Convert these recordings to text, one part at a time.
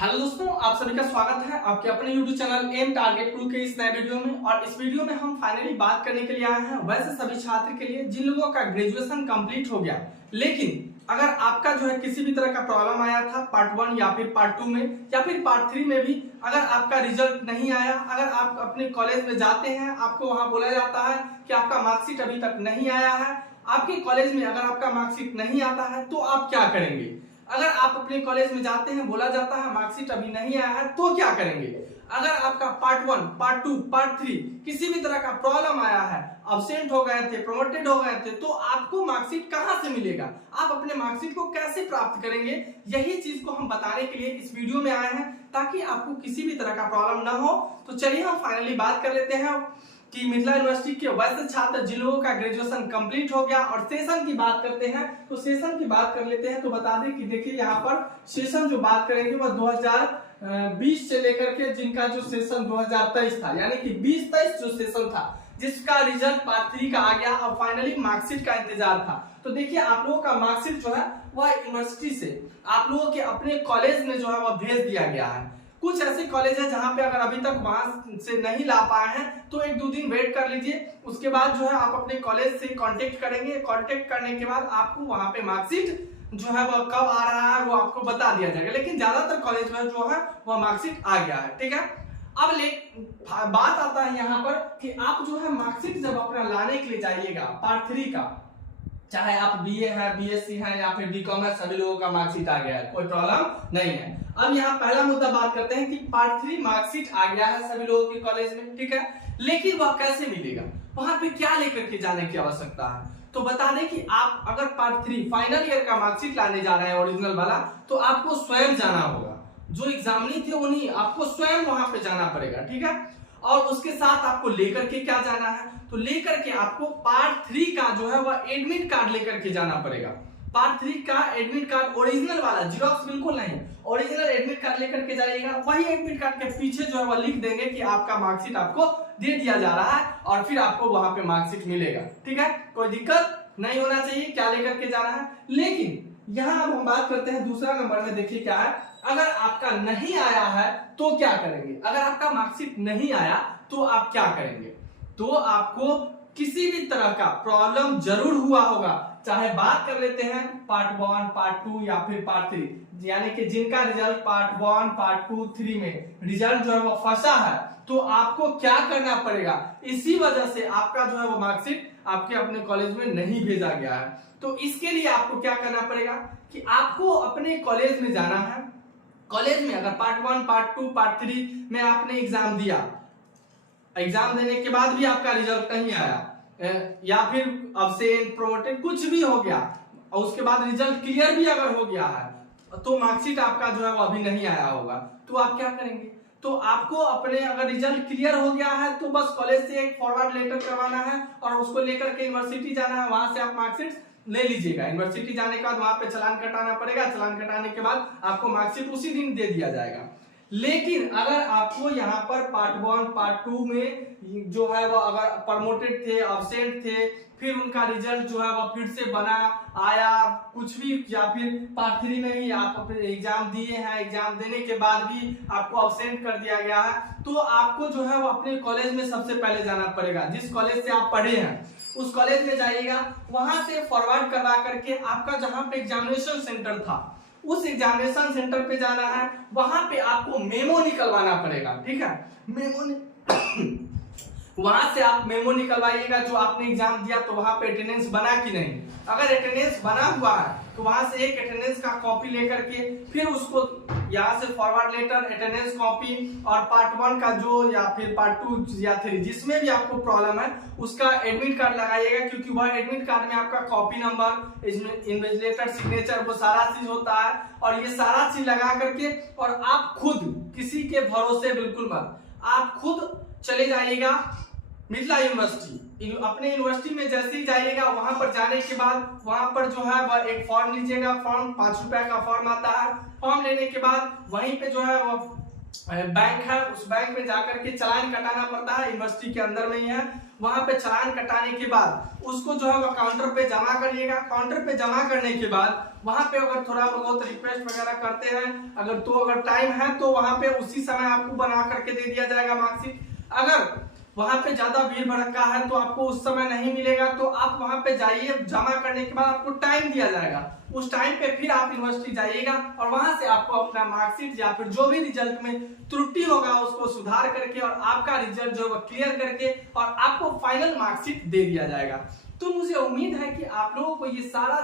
Hello दोस्तों, आप सभी का स्वागत है आपके अपने YouTube channel M target crew के इस नए वीडियो में। और इस वीडियो में हम फाइनली बात करने के लिए आए हैं वैसे सभी छात्र के लिए जिन लोगों का ग्रेजुएशन कंप्लीट हो गया, लेकिन अगर आपका जो है किसी भी तरह का प्रॉब्लम आया था पार्ट 1 या फिर पार्ट 2 में या फिर पार्ट 3 में भी अगर आपका रिजल्ट नहीं आया, अगर आप अपने कॉलेज में जाते हैं आपको वहां बोला जाता है कि आपका मार्कशीट अभी तक नहीं आया है, आपके कॉलेज में अगर आपका मार्कशीट नहीं आता है तो आप क्या करेंगे? अगर आप अपने कॉलेज में जाते हैं बोला जाता है मार्कशीट अभी नहीं आया है तो क्या करेंगे? अगर आपका पार्ट 1, पार्ट 2, पार्ट 3 किसी भी तरह का प्रॉब्लम आया है, अब्सेंट हो गए थे, प्रमोटेड हो गए थे, तो आपको मार्कशीट कहां से मिलेगा? आप अपने मार्कशीट को कैसे प्राप्त करेंगे? यही चीज को हम बताने के लिए इस वीडियो में आए हैं ताकि आपको किसी भी तरह का प्रॉब्लम ना हो। तो चलिए हम फाइनली बात कर लेते हैं कि मिथिला यूनिवर्सिटी के वैसे छात्र जिन लोगों का ग्रेजुएशन कंप्लीट हो गया और सेशन की बात करते हैं तो सेशन की बात कर लेते हैं। तो बता दें कि देखिए यहाँ पर सेशन जो बात करेंगे वह 2020 से लेकर के जिनका जो सेशन 2023 था, यानी कि 2023 जो सेशन था जिसका रिजल्ट पार्ट 3 का आ गया और फाइनली मार्कशीट का इंतजार था। तो देखिए आप लोगों का मार्कशीट जो है वह यूनिवर्सिटी से आप लोगों के अपने कॉलेज में जो है वह भेज दिया गया है। कुछ ऐसे कॉलेज है जहां पे अगर अभी तक वहां से नहीं ला पाए हैं तो 1-2 दिन वेट कर लीजिए, उसके बाद जो है आप अपने कॉलेज से कांटेक्ट करेंगे। कांटेक्ट करने के बाद आपको वहां पे मार्कशीट जो है वह कब आ रहा है वो आपको बता दिया जाएगा, लेकिन ज्यादातर कॉलेज में जो है वह मार्कशीट आ गया है। ठीक है, अब बात आता है यहाँ पर कि आप जो है मार्कशीट जब अपना लाने के लिए जाइएगा पार्ट 3 का, चाहे आप बीए है, बीएससी है या फिर बीकॉम है, सभी लोगों का मार्कशीट आ गया है, कोई प्रॉब्लम नहीं है। अब यहाँ पहला मुद्दा बात करते हैं कि पार्ट 3 मार्कशीट आ गया है सभी लोगों के कॉलेज में, ठीक है, लेकिन वह कैसे मिलेगा? वहां पे क्या लेकर के जाने की आवश्यकता है? तो बता दें कि आप अगर पार्ट 3 फाइनल ईयर का मार्कशीट लाने जा रहे हैं ओरिजिनल वाला, तो आपको स्वयं जाना होगा। जो एग्जामिनी थे उन्हीं आपको स्वयं वहां पे जाना पड़ेगा, ठीक है। और उसके साथ आपको लेकर के क्या जाना है? तो लेकर के आपको पार्ट 3 का जो है वह एडमिट कार्ड लेकर के जाना पड़ेगा। पार्ट 3 का एडमिट कार्ड ओरिजिनल वाला, जीरोक्स बिल्कुल नहीं, ओरिजिनल एडमिट कार्ड लेकर के जाइएगा। वही एडमिट कार्ड के पीछे जो है वह लिख देंगे कि आपका मार्कशीट आपको दे दिया जा रहा है और फिर आपको वहां पे मार्कशीट मिलेगा, ठीक है। कोई दिक्कत नहीं होना चाहिए क्या लेकर के जाना है। लेकिन यहाँ अब हम बात करते हैं दूसरा नंबर में, देखिए क्या है, अगर आपका नहीं आया है तो क्या करेंगे? अगर आपका मार्कशीट नहीं आया तो आप क्या करेंगे? तो आपको किसी भी तरह का प्रॉब्लम जरूर हुआ होगा, चाहे बात कर लेते हैं पार्ट 1, पार्ट 2 या फिर पार्ट 3, यानी कि जिनका रिजल्ट पार्ट 1, पार्ट 2, 3 में रिजल्ट जो है वो फंसा है, तो आपको क्या करना पड़ेगा? इसी वजह से आपका जो है वो मार्कशीट आपके अपने कॉलेज में नहीं भेजा गया है। तो इसके लिए आपको क्या करना पड़ेगा कि आपको अपने कॉलेज में जाना है। कॉलेज में अगर पार्ट 1, पार्ट 2, पार्ट 3 में आपने एग्जाम दिया, एग्जाम देने के बाद भी आपका रिजल्ट नहीं आया या फिर अब्सेंट, प्रोमोटेड कुछ भी हो गया और उसके बाद रिजल्ट क्लियर भी अगर हो गया है तो मार्कशीट आपका जो है वो अभी नहीं आया होगा, तो आप क्या करेंगे? तो आपको अपने अगर रिजल्ट क्लियर हो गया है तो बस कॉलेज से एक फॉरवर्ड लेटर करवाना है और उसको लेकर के यूनिवर्सिटी जाना है, वहां से आप मार्कशीट ले लीजिएगा। यूनिवर्सिटी जाने के बाद वहां पे चालान कटाना पड़ेगा, चालान कटाने के बाद आपको मार्कशीट उसी दिन दे दिया जाएगा। लेकिन अगर आपको यहाँ पर पार्ट 1, पार्ट 2 में जो है वो अगर प्रमोटेड थे, अब्सेंट थे, फिर उनका रिजल्ट जो है वो फिर से बना आया कुछ भी, या फिर पार्ट 3 में ही आप अपने एग्जाम दिए हैं, एग्जाम देने के बाद भी आपको अब्सेंट कर दिया गया है, तो आपको जो है वो अपने कॉलेज में सबसे पहले जाना पड़ेगा। जिस कॉलेज से आप पढ़े हैं उस कॉलेज में जाइएगा, वहां से फॉरवर्ड करवा करके आपका जहां पे एग्जामिनेशन सेंटर था उस एग्जामिनेशन सेंटर पे जाना है, वहां पे आपको मेमो निकलवाना पड़ेगा, ठीक है। वहां से आप मेमो निकलवाइएगा जो आपने एग्जाम दिया तो वहां पे अटेंडेंस बना कि नहीं। अगर अटेंडेंस बना हुआ है तो वहां से एक अटेंडेंस का कॉपी लेकर के फिर उसको यहाँ से फॉरवर्ड लेटर, अटेंडेंस कॉपी और पार्ट 1 का जो या फिर पार्ट 2 या 3 जिसमें भी आपको प्रॉब्लम है उसका एडमिट कार्ड लगाइएगा, क्योंकि वह एडमिट कार्ड में आपका कॉपी नंबर, इन्विजिलेटर सिग्नेचर, वो सारा चीज होता है। और ये सारा चीज लगा करके और आप खुद किसी के भरोसे बिल्कुल मत, आप खुद चले जाइएगा मिथिला यूनिवर्सिटी। अपने यूनिवर्सिटी में जैसे ही जाइएगा वहां पर जाने के बाद वहां पर जो है वह एक फॉर्म लीजिएगा, फॉर्म 5 रुपए का फॉर्म आता है। फॉर्म लेने के बाद वहीं पे जो है वो बैंक है, उस बैंक में जाकर के चालान कटाना पड़ता है, यूनिवर्सिटी के अंदर में ही है। वहां पे चालान कटाने के बाद उसको जो है वो काउंटर पे जमा करिएगा। काउंटर पे जमा करने के बाद वहां पे अगर थोड़ा बहुत रिक्वेस्ट वगैरह करते हैं, अगर टाइम है तो वहां पे उसी समय आपको बना करके दे दिया जाएगा मार्कशीट। अगर वहां पे ज्यादा भीड़ भड़का है तो आपको उस समय नहीं मिलेगा, तो आप वहां पे जाइए, जमा करने के बाद आपको टाइम दिया जाएगा, उस टाइम पे फिर आप यूनिवर्सिटी जाइएगा और वहां से आपको अपना मार्कशीट या फिर जो भी रिजल्ट में त्रुटि होगा उसको सुधार करके और आपका रिजल्ट जो है क्लियर करके और आपको फाइनल मार्कशीट दे दिया जाएगा। तो मुझे उम्मीद है कि आप लोगों को ये सारा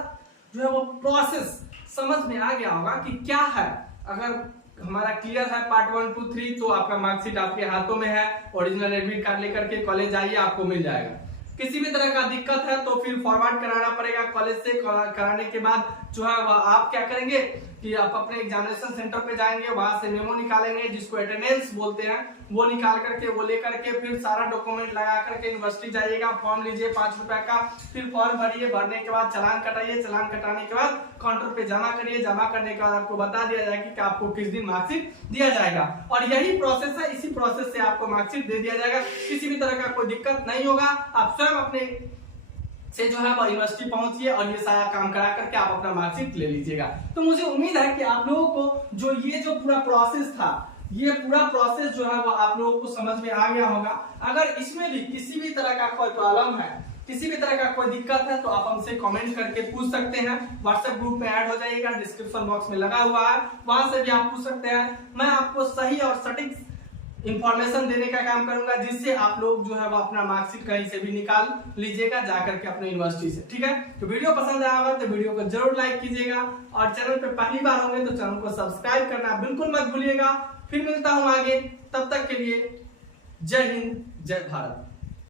जो है वो प्रोसेस समझ में आ गया होगा कि क्या है। अगर हमारा क्लियर है पार्ट 1, 2, 3 तो आपका मार्कशीट आपके हाथों में है, ओरिजिनल एडमिट कार्ड लेकर के कॉलेज आइए, आपको मिल जाएगा। किसी भी तरह का दिक्कत है तो फिर फॉरवर्ड कराना पड़ेगा कॉलेज से। कराने के बाद जो है वह आप क्या करेंगे कि आप अपने एग्जामिनेशन सेंटर पे जाएंगे, वहां से मेमो निकालेंगे जिसको अटेंडेंस बोलते हैं, वो निकाल करके वो लेकर के फिर सारा डॉक्यूमेंट लगा करके यूनिवर्सिटी जाइएगा, फॉर्म लीजिए 5 रुपए का, फिर फॉर्म भरिए, भरने के बाद चालान कटाइए, चालान कटाने के बाद काउंटर पे जमा करिए, जमा करने के बाद आपको बता दिया जाएगा कि आपको किस दिन मार्कशीट दिया जाएगा। और यही प्रोसेस है, इसी प्रोसेस से आपको मार्कशीट दे दिया जाएगा। किसी भी तरह का कोई दिक्कत नहीं होगा, आप स्वयं अपने से जो है यूनिवर्सिटी पहुंचिए और ये सारा काम करा करके आप अपना मार्कशीट ले लीजिएगा। तो मुझे उम्मीद है कि आप लोगों को जो पूरा प्रोसेस था, ये पूरा प्रोसेस जो है वो आप लोगों को समझ में आ गया होगा। अगर इसमें भी किसी भी तरह का कोई प्रॉब्लम है, किसी भी तरह का कोई दिक्कत है तो आप हमसे कमेंट करके पूछ सकते हैं। व्हाट्सएप ग्रुप में ऐड हो जाइएगा, डिस्क्रिप्शन बॉक्स में लगा हुआ है, वहां से भी आप पूछ सकते हैं। मैं आपको सही और सटीक इंफॉर्मेशन देने का काम करूंगा जिससे आप लोग जो है वो अपना मार्कशीट कहीं से भी निकाल लीजिएगा जाकर के अपने यूनिवर्सिटी से। ठीक है, तो वीडियो पसंद आया होगा तो वीडियो को जरूर लाइक कीजिएगा और चैनल पे पहली बार होंगे तो चैनल को सब्सक्राइब करना बिल्कुल मत भूलिएगा। फिर मिलता हूं आगे, तब तक के लिए जय हिंद, जय भारत।